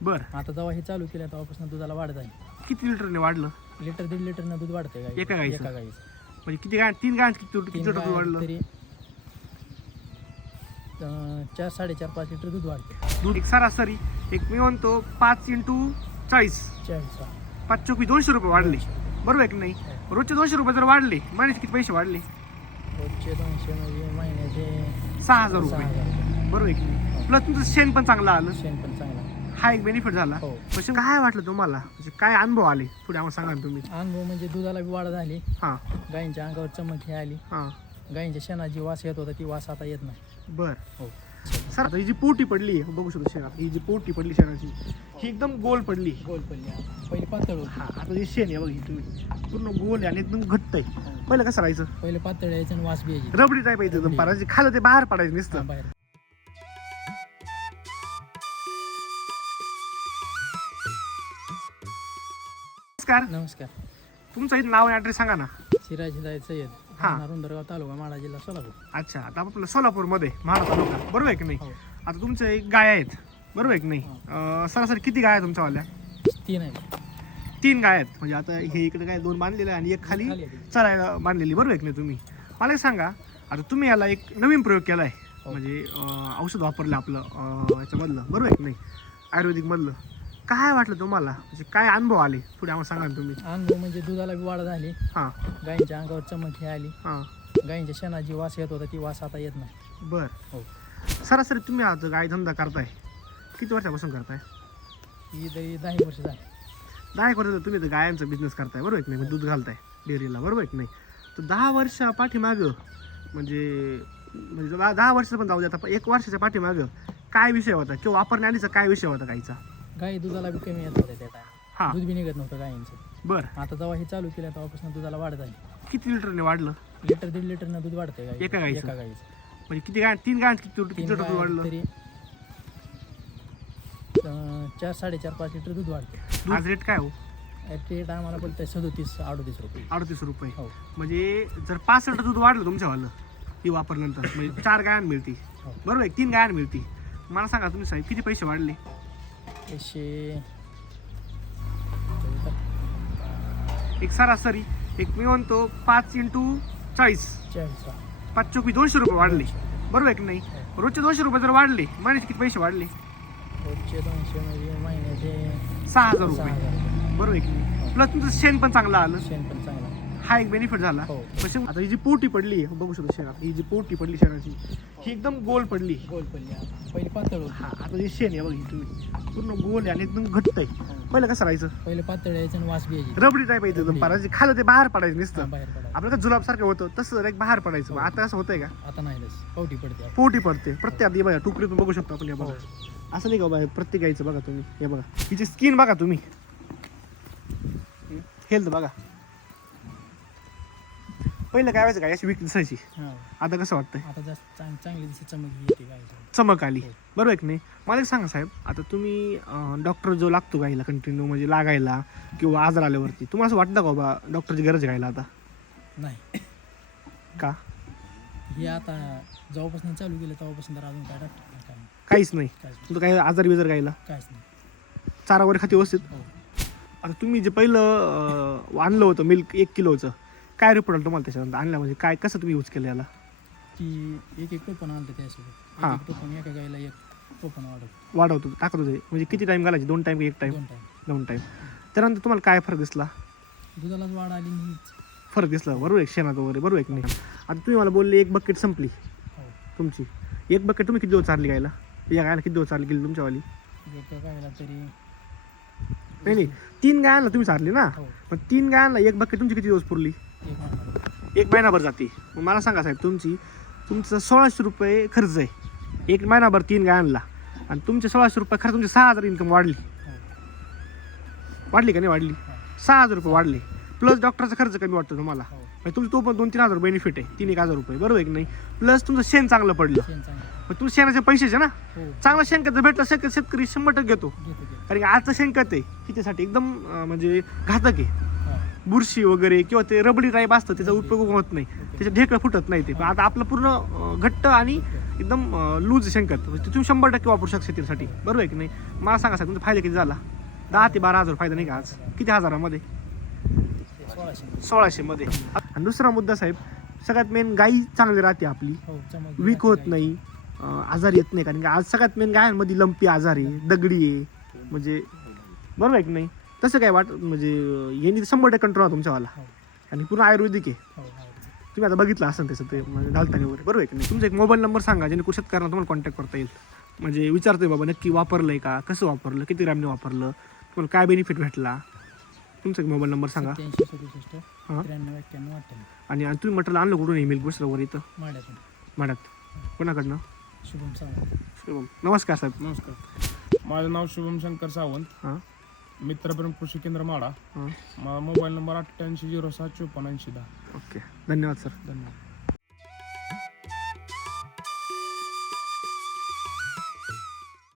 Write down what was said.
बरं. आता जेव्हा हे चालू केलं तेव्हापासून दुधाला वाढ झाली. किती लिटरने वाढलं? लिटर 1.5 लिटरनं दूध वाढते गाई एका गाईचं? एका गाईचं. म्हणजे किती गाय? 3 गाय किती तीन लिटर दूध गाय वाढलं? तरी 4, 4.5, 5 लिटर दूध वाढते. दूध एक सरासरी एक मी म्हणतो 5 × 40 40. 5 चोकी 200 रुपये वाढले, बरोबर आहे की नाही? रोजचे 200 रुपये जर वाढले, महिन्याचे किती पैसे वाढले? रोजचे 200 म्हणजे महिन्याचे 6,000 रुपये, 6,000. बरोबर आहे की नाही? प्लस तुमचं शेण पण चांगलं आलं, शेण पण चांगला. हा एक बेनिफिट झाला. हो. म्हणजे काय वाटलं तुम्हाला? म्हणजे काय अनुभव आले थोडे आम्हाला सांगा ना तुम्ही. अनुभव म्हणजे दुधाला बी वाढ झाली, हां गायींच्या अंगावर चमक हे आली, हां गायींच्या शेणाची वास येत होता ती वास आता येत नाही. बर. हो. सर आता ही जी पोटी पडली आहे, बघू शकतो शेणात, ही जी पोटी पडली शेणाची ही एकदम गोल पडली. गोल पडली, पहिली पातळ होती. हा आता जी शेण आहे बघ, ही तुम्ही पूर्ण गोल आहे आणि एकदम घट्ट आहे. पहिलं कसं राहायचं? पहिले पातळ यायचं आणि वास बी यायची. रबडी टाईप यायचं एकदम, पाराची खालं ते बाहेर पडायचं हा, नुसतं. बाहेर. नमस्कार, नमस्कार. तुमचं इथं नाव आणि ॲड्रेस सांगा ना. सिराज सय्यद, हा. रुंदरगाव तालुका, माढा जिल्हा, सोलापूर. अच्छा, आता आपलं सोलापूरमध्ये महाडा तालुका, बरोबर आहे की नाही? हो. आता तुमच्या एक गाय आहेत, बरोबर आहे की नाही? सरासरी किती गाय आहे तुमच्यावाल्या? 3 आहे. 3 गाय आहेत. म्हणजे आता हे इकडे काय 2 बांधलेले आहे आणि एक खाली खाली आहे. चरायला बांधलेली, बरोबर आहे की नाही? तुम्ही मला एक सांगा, आता तुम्ही याला एक नवीन प्रयोग केला आहे, हो. म्हणजे औषध वापरलं आपलं याच्यामधलं, बरोबर आहे की नाही? आयुर्वेदिकमधलं. काय वाटलं तुम्हाला? म्हणजे काय अनुभव आले थोडे आम्हाला सांगा ना तुम्ही. अनुभव म्हणजे दुधाला बी वाढ झाली, हां गायींच्या अंगावर चमक हे आली, हां गायींच्या शेणाची वास येत होता ती वास आता येत नाही. बरं. हो. सरासरी तुम्ही आता गाय धंदा करताय, किती वर्षापासून करताय? ही तरी 10 वर्ष झाली. 10 वर्ष तुम्ही तर गायांचा बिझनेस करताय, बरोबर आहे की नाही? म्हणजे दूध घालताय डेअरीला, बरोबर आहे की नाही? तर 10 वर्षा पाठीमागं म्हणजे 10 वर्ष पण जाऊ द्या, आता 1 वर्षाच्या पाठीमागं काय विषय होता किंवा वापरण्या आधीचा काय विषय होता गाईचा? गाई दुधाला बी कमी येत होत्या त्या हा. टायमा, दूध बी निघत नव्हतं गायींचं. बरं. आता जेव्हा हे चालू केलं तेव्हापासून दुधाला वाढ झाली. किती लिटरने वाढलं? लिटर 1.5 लिटरनं दूध वाढते गाई एका गाईचं? एका गाईचं. म्हणजे किती गाय? 3 गाय किती 3 लिटर दूध गाय वाढलं? तरी 4, 4.5, 5 लिटर दूध वाढते. आज रेट काय हो? रेट आम्हाला बोलतंय 37-38 रुपये. 38 रुपये. हो. म्हणजे जर 5 लिटर दूध वाढलं तुमच्यावालं ही वापरल्यानंतर, म्हणजे 4 गायन मिळती, हो. बरोबर आहे? 3 गायन मिळती. मला सांगा तुम्ही साहेब किती पैसे वाढले? एक सरासरी एक मी म्हणतो 5 × 40 40. 5 चोकी 200 रुपये वाढले, बरोबर आहे की नाही? रोजचे 200 रुपये जर वाढले, महिन्याचे किती पैसे वाढले? रोजचे 200 म्हणजे महिन्याचे 6,000 रुपये, 6,000. बरोबर आहे की नाही? प्लस तुमचं शेण पण चांगलं आलं, शेण पण चांगला. हा एक बेनिफिट झाला. हो. म्हणजे आता ही जी पोटी पडली आहे, बघू शकतो शेणात, ही जी पोटी पडली शेणाची ही एकदम गोल पडली. गोल पडली, पहिली पातळ होती. हा आता जी शेण आहे बघ, ही तुम्ही पूर्ण गोल आहे आणि एकदम घट्ट आहे. पहिलं कसं राहायचं? पहिले पातळ यायचं आणि वास बी यायची. रबडी टाईप यायचं एकदम, पाराची खालं ते बाहेर पडायचं हा, नुसतं. बाहेर पडायचं. आपलं काय जुलाब सारखं होतं तसं एक बाहेर पडायचं. हो. आता असं होतंय का? आता नाही लस, पावटी पडते आता. पोटी पडते प्रत्येक बघा, टुकडीतून बघू शकतो आपण. हे बघा, हो. असं नाही का बाबा, प्रत्येक गायचं बघा तुम्ही. हे बघा, हिची स्किन बघा तुम्ही, हेल्थ बघा. पहिलं काय व्हायचं, काय अशी वीक दिसायची, हा. आता कसं वाटतंय? आता जास्त चांगली दिसते, चमक येते गायची. चमक आली, हो. बरोबर आहे की नाही? मला एक सांगा साहेब, आता तुम्ही डॉक्टर जो लागतो गायला कंटिन्यू म्हणजे लागायला किंवा आजार आल्यावरती, तुम्हाला असं वाटतं का बाबा डॉक्टरची गरज आहे गायला आता? नाही. का? हे आता जेव्हापासून चालू केलं तेव्हापासून तर अजून काय डॉक्टर काय नाही. काहीच नाही. काहीच नाही. तुमचं काही आजार बिजार गायला? काहीच नाही. चारा वगैरे खाती व्यवस्थित? हो. आता तुम्ही जे पहिलं आणलं होतं मिल्क 1 किलोचं, काय रिपोर्ट आला तुम्हाला त्याच्यानंतर आणलं? म्हणजे काय कसं तुम्ही यूज केलं याला? की एक टोपण आणतं त्यासोबत, हा. एक टोपण एका गायला एक टोपण वाढवतो टाकत होते? म्हणजे किती टाइम घालायचे? 2 टाइम का 1 टाइम? 2 टाइम. 2 टाइम. त्यानंतर तुम्हाला काय फरक दिसला? दुधालाच वाढ आली आणि हीच. फरक दिसला, बरोबर आहे? शेणात वगैरे, बरोबर आहे की नाही? आता तुम्ही मला बोलले 1 बकेट संपली हो. तुमची. 1 बकेट तुम्ही किती दिवस चालली गायला? या गायला किती दिवस चालली गेली तुमच्यावाली? एका गायला तरी नाही 3 गायांना तुम्ही चालली ना, हो. पण 3 गायांना 1 बकेट तुमची किती दिवस पुरली? 1 महिना. 1 महिनाभर जाते. मग मला सांगा साहेब, तुमचं 1600 रुपये खर्च आहे 1 महिनाभर 3 गायांना, आणि तुमचे 1600 रुपये खर्च, तुमचे 6,000 इन्कम वाढली. हो. वाढली का नाही वाढली? हो. 6,000 रुपये वाढले. प्लस डॉक्टरचा खर्च कमी वाटतो तुम्हाला, हो. म्हणजे तुमचं तो पण 2-3 हजार बेनिफिट आहे, 3-1 रुपये, बरोबर आहे की नाही? प्लस तुमचं शेण चांगलं पडलं, शेण चांगलं. मग तुमच्या शेणाचे पैसेचे ना, हो. चांगला शेणखत जर भेटलं शेतकरी 100% घेतो. घेतो. कारण की आजचं शेणखत आहे शेतीसाठी एकदम म्हणजे घातक आहे. हा. बुरशी वगैरे किंवा ते रबडी टाईप असतं, त्याचा उपयोग होत नाही, ओके. त्याचे ढेकळं फुटत नाही ते. पण आता आपलं पूर्ण घट्ट आणि एकदम लूज शेणखत म्हणजे तुम्ही 100% वापरू शकता शेतीसाठी, बरोबर आहे की नाही? मला सांगा साहेब तुमचा फायदा किती झाला? 10 ते 12 हजार फायदा नाही का आज? किती हजारामध्ये? 1600 मध्ये. आणि दुसरा मुद्दा साहेब, सगळ्यात मेन गाई चांगली राहते आपली, हो वीक होत नाही, आजार येत नाही. कारण की आज सगळ्यात मेन गायांमध्ये लंपी आजार आहे, दगडी आहे, म्हणजे बरोबर आहे की नाही? तसं काय म्हणजे यांनी 100% कंट्रोल आहे तुमच्यावाला, हो. आणि पूर्ण आयुर्वेदिक आहे. हो तुम्ही आता बघितलं असेल त्याचं ते म्हणजे घालताना वगैरे, बरोबर आहे की नाही? तुमचा एक मोबाईल नंबर सांगा जेणेकरून शेतकऱ्यांना तुम्हाला कॉन्टॅक्ट करता येईल. म्हणजे विचारतोय बाबा नक्की वापरलंय का, कसं वापरलं, किती ग्रामने वापरलं, तुम्हाला काय बेनिफिट भेटला. तुमचा एक मोबाईल नंबर सांगा. 87 हां. 93 91 98 आणि तुम्ही मटेरियल आणलं कुठून आहे मिल्क बुस्टरवर इथं माड्यातून. माड्यात? कोणाकडनं? शुभम सावंत. शुभम. नमस्कार साहेब. नमस्कार, माझं नाव शुभम शंकर सावंत, हां मित्रप्रेम कृषी केंद्र माडा. हां माझा मोबाईल नंबर 8806548010. ओके, धन्यवाद सर. धन्यवाद.